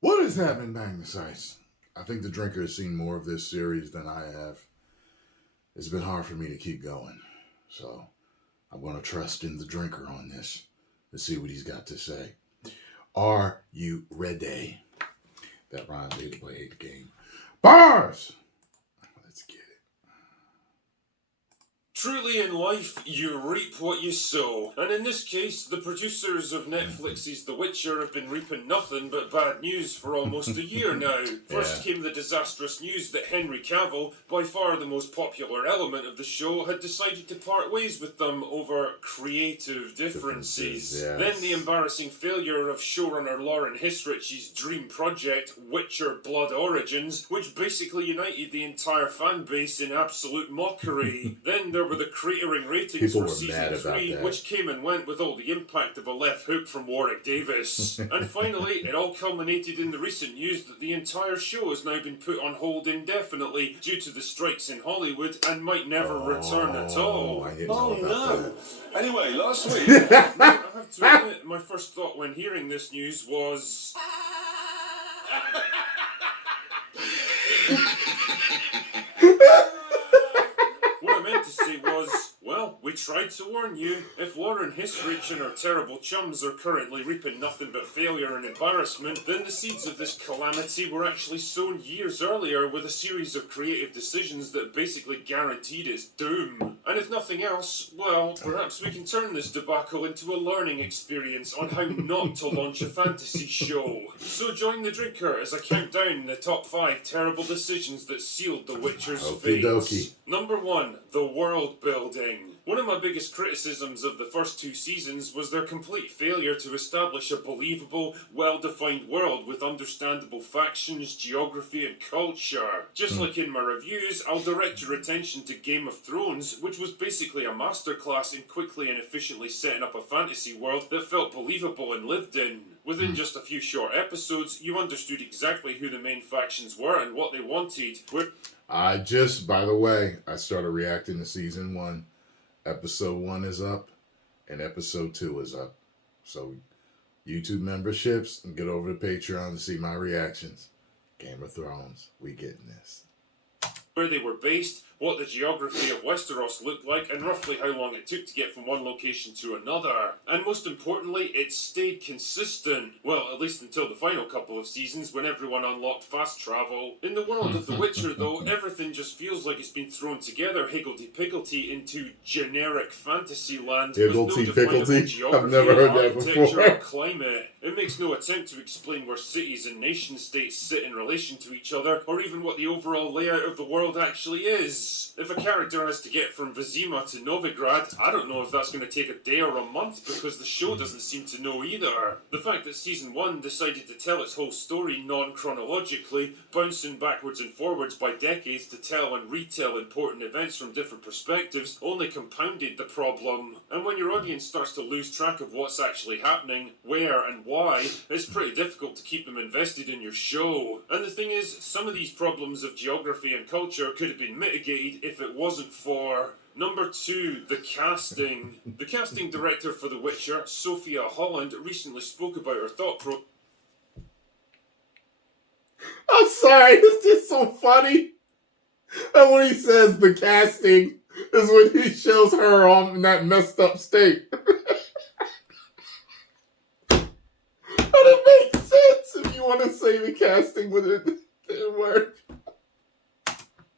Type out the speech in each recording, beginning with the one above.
What is happening, Magnus? I think the drinker has seen more of this series than I have. It's been hard for me to keep going. So I'm going to trust in the drinker on this to see what he's got to say. Are you ready? That rhymes. Hate to play the game. Bars! Let's get it. Truly in life, you reap what you sow. And in this case, the producers of Netflix's The Witcher have been reaping nothing but bad news for almost a year now. First came the disastrous news that Henry Cavill, by far the most popular element of the show, had decided to part ways with them over creative differences. Yes. Then the embarrassing failure of showrunner Lauren Hisrich's dream project, Witcher Blood Origins, which basically united the entire fan base in absolute mockery. Then there were the cratering ratings for season 3, which came and went with all the impact of a left hook from Warwick Davis. And finally, it all culminated in the recent news that the entire show has now been put on hold indefinitely due to the strikes in Hollywood and might never return at all. Oh no! Anyway, last week... I have to admit, my first thought when hearing this news was... What I meant to say was, well, we tried to warn you. If Lauren Hisrich and her terrible chums are currently reaping nothing but failure and embarrassment, then the seeds of this calamity were actually sown years earlier with a series of creative decisions that basically guaranteed its doom. And if nothing else, well, perhaps we can turn this debacle into a learning experience on how not to launch a fantasy show. So join the drinker as I count down the top 5 terrible decisions that sealed The Witcher's fate. Number 1, the world building. One of my biggest criticisms of the first 2 seasons was their complete failure to establish a believable, well-defined world with understandable factions, geography and culture. Just like in my reviews, I'll direct your attention to Game of Thrones, which was basically a masterclass in quickly and efficiently setting up a fantasy world that felt believable and lived in. Within just a few short episodes, you understood exactly who the main factions were and what they wanted. By the way, I started reacting to season 1. Episode 1 is up, and episode 2 is up. So, YouTube memberships, and get over to Patreon to see my reactions. Game of Thrones, we getting this. Where they were based, what the geography of Westeros looked like, and roughly how long it took to get from one location to another. And most importantly, it stayed consistent. Well, at least until the final couple of seasons when everyone unlocked fast travel. In the world of The Witcher, though, everything just feels like it's been thrown together higgledy-piggledy into generic fantasy land with no definable geography, I've never heard that architecture, before. or climate. It makes no attempt to explain where cities and nation-states sit in relation to each other, or even what the overall layout of the world actually is. If a character has to get from Vizima to Novigrad, I don't know if that's going to take a day or a month because the show doesn't seem to know either. The fact that season 1 decided to tell its whole story non-chronologically, bouncing backwards and forwards by decades to tell and retell important events from different perspectives, only compounded the problem. And when your audience starts to lose track of what's actually happening, where and why, it's pretty difficult to keep them invested in your show. And the thing is, some of these problems of geography and culture could have been mitigated if it wasn't for... Number 2, the casting. The casting director for The Witcher, Sophia Holland, recently spoke about her thought process. I'm sorry, it's just so funny. And when he says the casting is when he shows her on in that messed up state. And it makes sense if you want to say the casting with it in word.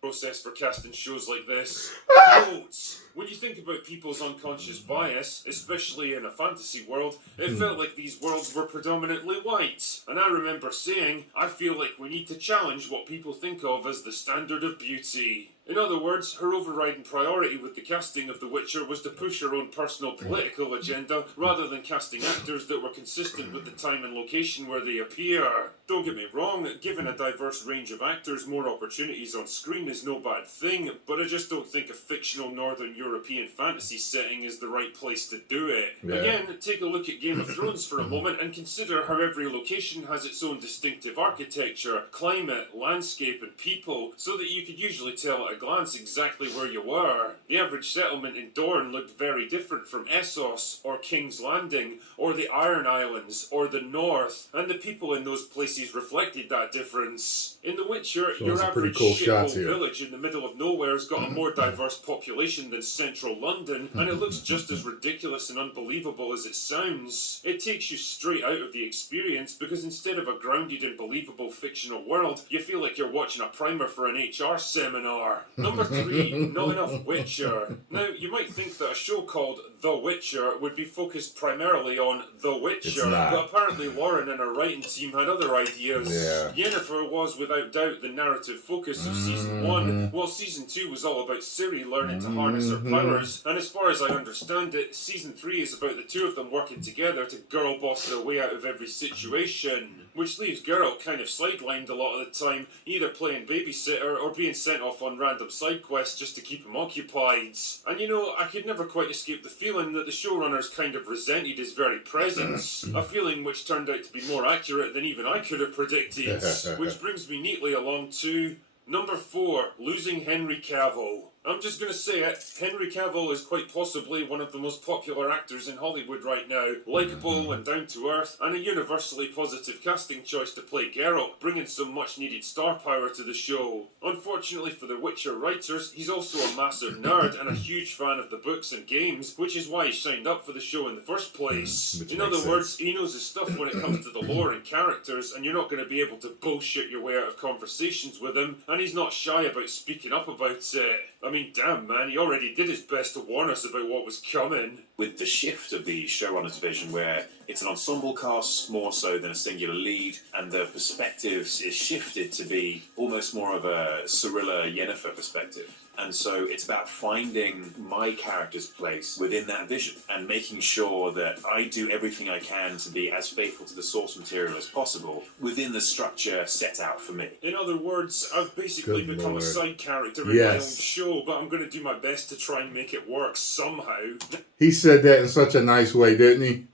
Process for casting shows like this. Quotes. When you think about people's unconscious bias, especially in a fantasy world, it felt like these worlds were predominantly white. And I remember saying, I feel like we need to challenge what people think of as the standard of beauty. In other words, her overriding priority with the casting of The Witcher was to push her own personal political agenda, rather than casting actors that were consistent with the time and location where they appear. Don't get me wrong, giving a diverse range of actors more opportunities on screen is no bad thing, but I just don't think a fictional Northern European fantasy setting is the right place to do it. Yeah. Again, take a look at Game of Thrones for a moment and consider how every location has its own distinctive architecture, climate, landscape and people, so that you could usually tell at a glance exactly where you were. The average settlement in Dorne looked very different from Essos, or King's Landing, or the Iron Islands, or the North, and the people in those places choices reflected that difference. In The Witcher, So your some pretty average cool shots shithole here. village in the middle of nowhere's got a more diverse population than central London, and it looks just as ridiculous and unbelievable as it sounds. It takes you straight out of the experience because instead of a grounded and believable fictional world, you feel like you're watching a primer for an HR seminar. Number 3, not enough Witcher. Now, you might think that a show called The Witcher would be focused primarily on The Witcher, but apparently Lauren and her writing team had other ideas. Yennefer was without doubt the narrative focus of Season 1, while Season 2 was all about Ciri learning to harness her powers, and as far as I understand it, Season 3 is about the two of them working together to girl boss their way out of every situation, which leaves Geralt kind of sidelined a lot of the time, either playing babysitter or being sent off on random side quests just to keep him occupied. And you know, I could never quite escape the feeling that the showrunners kind of resented his very presence, a feeling which turned out to be more accurate than even I could have predicted, which brings me neatly along to number 4, losing Henry Cavill. I'm just going to say it, Henry Cavill is quite possibly one of the most popular actors in Hollywood right now, likeable and down to earth, and a universally positive casting choice to play Geralt, bringing some much needed star power to the show. Unfortunately for the Witcher writers, he's also a massive nerd and a huge fan of the books and games, which is why he signed up for the show in the first place. In other words, he knows his stuff when it comes to the lore and characters, and you're not going to be able to bullshit your way out of conversations with him, and he's not shy about speaking up about it. I mean, damn man, he already did his best to warn us about what was coming. With the shift of the showrunner's vision, where it's an ensemble cast more so than a singular lead, and the perspectives is shifted to be almost more of a Cirilla Yennefer perspective. And so it's about finding my character's place within that vision and making sure that I do everything I can to be as faithful to the source material as possible within the structure set out for me. In other words, I've basically become a side character in my own show, but I'm going to do my best to try and make it work somehow. He said that in such a nice way, didn't he?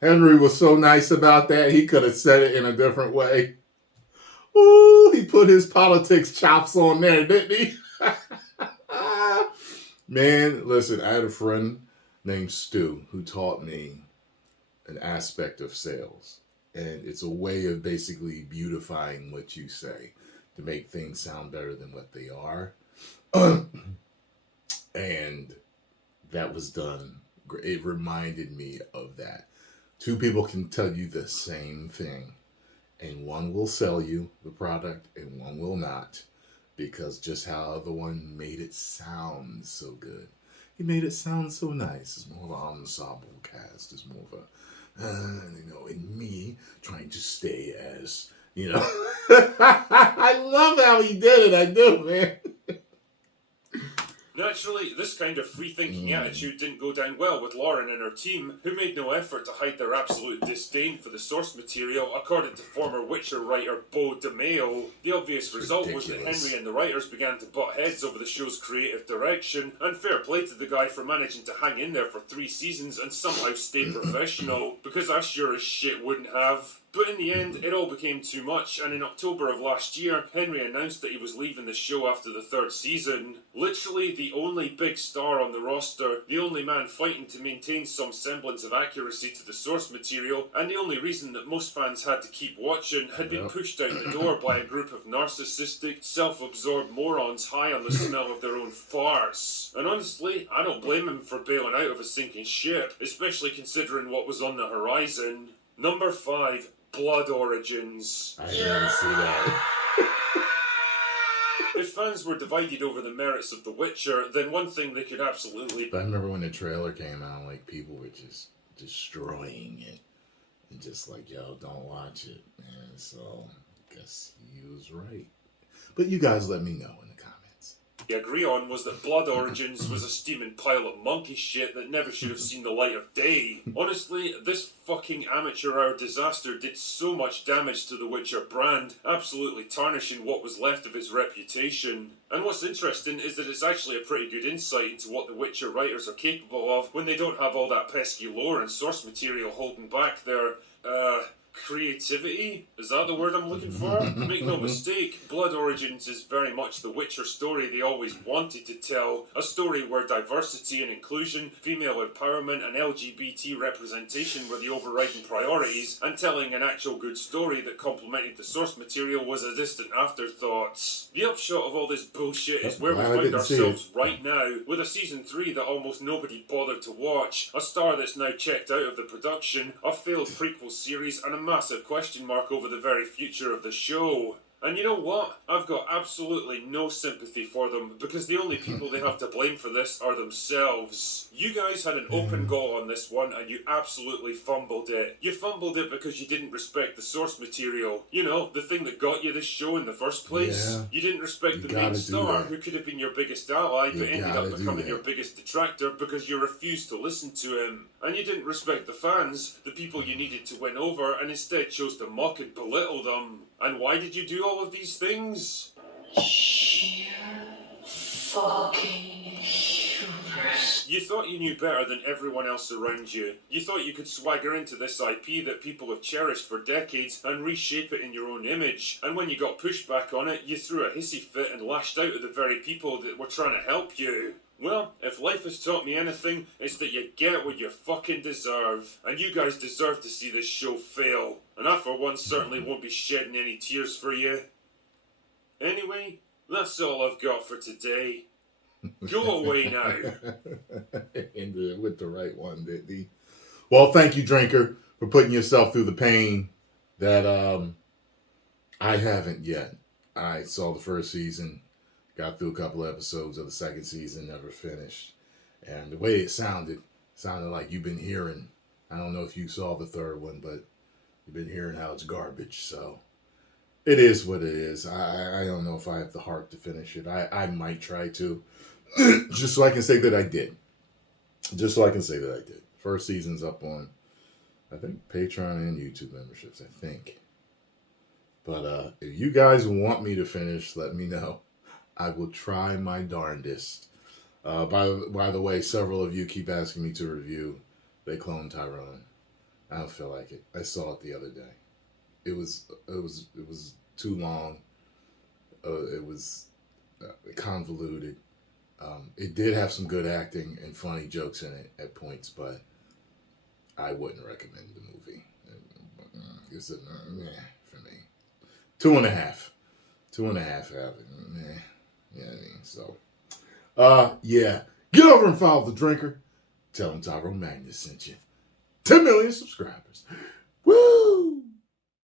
Henry was so nice about that, he could have said it in a different way. Ooh, he put his politics chops on there, didn't he? Man, listen, I had a friend named Stu who taught me an aspect of sales. And it's a way of basically beautifying what you say to make things sound better than what they are. And that was done. It reminded me of that. Two people can tell you the same thing. And one will sell you the product and one will not. Because just how the one made it sound so good. He made it sound so nice. It's more of an ensemble cast. It's more of a, and me trying to stay as, I love how he did it. I do, man. Naturally, this kind of free-thinking attitude didn't go down well with Lauren and her team, who made no effort to hide their absolute disdain for the source material, according to former Witcher writer Beau DeMayo. The obvious result was that Henry and the writers began to butt heads over the show's creative direction, and fair play to the guy for managing to hang in there for 3 seasons and somehow stay professional, because I sure as shit wouldn't have. But in the end, it all became too much, and in October of last year, Henry announced that he was leaving the show after the 3rd season. Literally the only big star on the roster, the only man fighting to maintain some semblance of accuracy to the source material, and the only reason that most fans had to keep watching had been pushed out the door by a group of narcissistic, self-absorbed morons high on the smell of their own farts. And honestly, I don't blame him for bailing out of a sinking ship, especially considering what was on the horizon. Number 5. Blood Origins. I didn't see that. If fans were divided over the merits of The Witcher, then one thing they could absolutely... But I remember when the trailer came out, like, people were just destroying it. And just like, yo, don't watch it, man. So, I guess he was right. But you guys let me know in the comments. agree on was that Blood Origins was a steaming pile of monkey shit that never should have seen the light of day. Honestly, this fucking amateur hour disaster did so much damage to the Witcher brand, absolutely tarnishing what was left of its reputation. And what's interesting is that it's actually a pretty good insight into what the Witcher writers are capable of when they don't have all that pesky lore and source material holding back their, creativity? Is that the word I'm looking for? Make no mistake, Blood Origins is very much the Witcher story they always wanted to tell. A story where diversity and inclusion, female empowerment and LGBT representation were the overriding priorities, and telling an actual good story that complemented the source material was a distant afterthought. The upshot of all this bullshit is where we find ourselves right now, with a season 3 that almost nobody bothered to watch, a star that's now checked out of the production, a failed prequel series, and a massive question mark over the very future of the show. And you know what? I've got absolutely no sympathy for them, because the only people they have to blame for this are themselves. You guys had an open goal on this one, and you absolutely fumbled it. You fumbled it because you didn't respect the source material. You know, the thing that got you this show in the first place. Yeah. You didn't respect the main star, who could have been your biggest ally, but ended up becoming your biggest detractor because you refused to listen to him. And you didn't respect the fans, the people you needed to win over, and instead chose to mock and belittle them. And why did you do all of these things? Sheer fucking hubris. You thought you knew better than everyone else around you. You thought you could swagger into this IP that people have cherished for decades and reshape it in your own image. And when you got pushback on it, you threw a hissy fit and lashed out at the very people that were trying to help you. Well, if life has taught me anything, it's that you get what you fucking deserve. And you guys deserve to see this show fail. And I, for one, certainly won't be shedding any tears for you. Anyway, that's all I've got for today. Go away now. With the right one, did he? Well, thank you, Drinker, for putting yourself through the pain that I haven't yet. I saw the first season. Got through a couple of episodes of the second season, never finished. And the way it sounded like you've been hearing, I don't know if you saw the third one, but you've been hearing how it's garbage. So it is what it is. I don't know if I have the heart to finish it. I might try to, just so I can say that I did. First season's up on, I think, Patreon and YouTube memberships, I think. But if you guys want me to finish, let me know. I will try my darndest. By the way, several of you keep asking me to review They Cloned Tyrone. I don't feel like it. I saw it the other day. It was too long. It was convoluted. It did have some good acting and funny jokes in it at points, but I wouldn't recommend the movie. It's a for me. 2.5. 2.5. Meh. Yeah, I mean, so. Yeah. Get over and follow the Drinker. Tell him Tyrone Magnus sent you. 10 million subscribers.